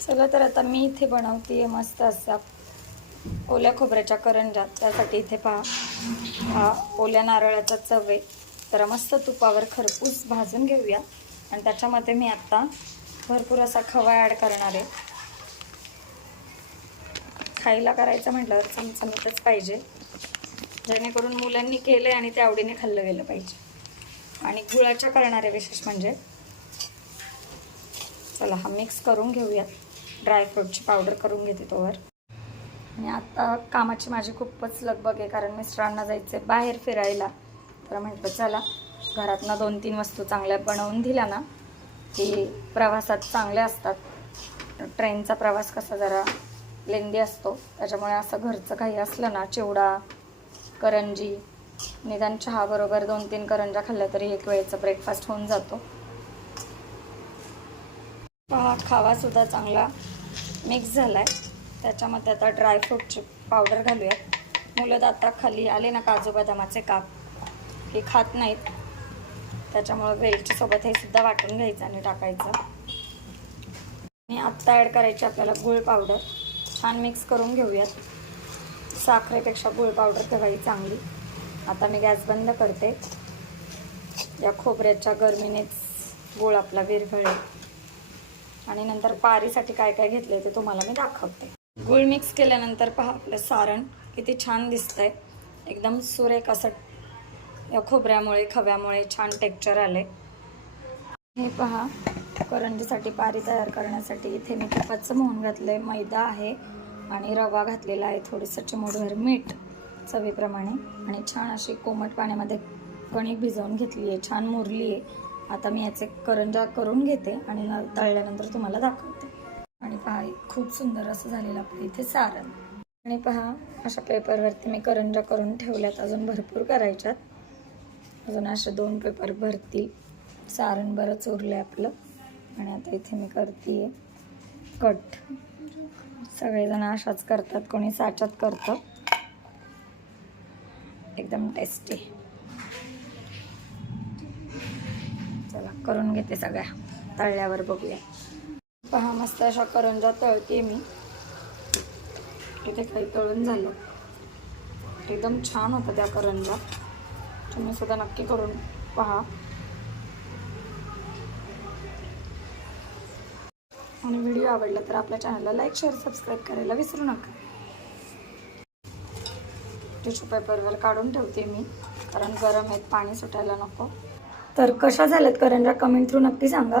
चला तर आता मी इथे बनवते मस्त असा ओल्या खोबऱ्याच्या करंज्या. त्यासाठी इथे पहा ओल्या नारळाचा चव आहे. तर मस्त तुपावर खरपूस भाजून घेऊया आणि त्याच्यामध्ये मी आता भरपूर असा खवा ॲड करणार आहे. खायला करायचं म्हटल्यावर चमचमीतच पाहिजे, जेणेकरून मुलांनी केले आणि ते आवडीने खाल्लं गेलं पाहिजे. आणि गुळाच्या करणार आहे विशेष म्हणजे. चला हा मिक्स करून घेऊया. ड्रायफ्रूटची पावडर करून घेते तोवर. आणि आता कामाची माझी खूपच लगबग आहे, कारण मिस्टरांना जायचं आहे बाहेर फिरायला. तर म्हटलं चला घरातनं 2-3 वस्तू चांगल्या बनवून दिल्या ना की प्रवासात चांगल्या असतात. ट्रेनचा प्रवास कसा जरा लेंदी असतो, त्याच्यामुळे असं घरचं काही असलं ना, चिवडा, करंजी, निदान चहा बरोबर 2-3 करंज्या खाल्ल्या तरी एक वेळेचा ब्रेकफास्ट होऊन जातो. पहा खावासुद्धा चांगला मिक्स झाला आहे. त्याच्यामध्ये आता ड्रायफ्रूटची पावडर घालूया. मुलं दाताखाली आले ना काजू बदामाचे काप, हे खात नाहीत, त्याच्यामुळं वेलचीसोबत हे सुद्धा वाटून घ्यायचं आणि टाकायचं. आणि आत्ता ॲड करायची आपल्याला गूळ पावडर. छान मिक्स करून घेऊयात. साखरेपेक्षा गूळ पावडर ठेवायची चांगली. आता मी गॅस बंद करते. या खोबऱ्याच्या गरमीनेच गूळ आपला विरघळेल. आणि नंतर पारीसाठी काय काय घेतले ते तुम्हाला मी दाखवते. गूळ मिक्स केल्यानंतर पहा आपलं सारण किती छान दिसतंय. एकदम सुरेख असं या खोबऱ्यामुळे खव्यामुळे छान टेक्स्चर आले. हे पहा करंजीसाठी पारी तयार करण्यासाठी इथे मी तुपाचं मोहन घातलंय, मैदा आहे आणि रवा घातलेला आहे, थोडंसं चिमूटभर मीठ चवीप्रमाणे. आणि छान अशी कोमट पाण्यामध्ये कणिक भिजवून घेतली आहे, छान मुरली आहे. आता मी याचे करंजा करून घेते आणि तळल्यानंतर तुम्हाला दाखवते. आणि पहा खूप सुंदर असं झालेलं आपलं इथे सारण. आणि पहा अशा पेपरवरती मी करंजा करून ठेवल्यात, अजून भरपूर करायच्यात. अजून असे 2 पेपर भरतील. सारण बरंच उरलं आहे आपलं. आणि आता इथे मी करते कट. सगळेजण अशाच करतात, कोणी साच्यात करतं. एकदम टेस्टी. चला करून घेते सगळ्या, तळल्यावर बघूया. पहा मस्त अशा करंजा तळते मी. इथे काही तळून झालं, एकदम छान होतं त्या करंजा. तुम्ही सुद्धा नक्की करून पहा. आणि व्हिडिओ आवडला तर आपल्या चॅनलला लाईक, शेअर, सबस्क्राईब करायला विसरू नका. टिश्यू पेपरवर काढून ठेवते मी, कारण गरम आहेत, पाणी सुटायला नको. तर कशा झाल्यात करंजा कमेंट थ्रू नक्की सांगा.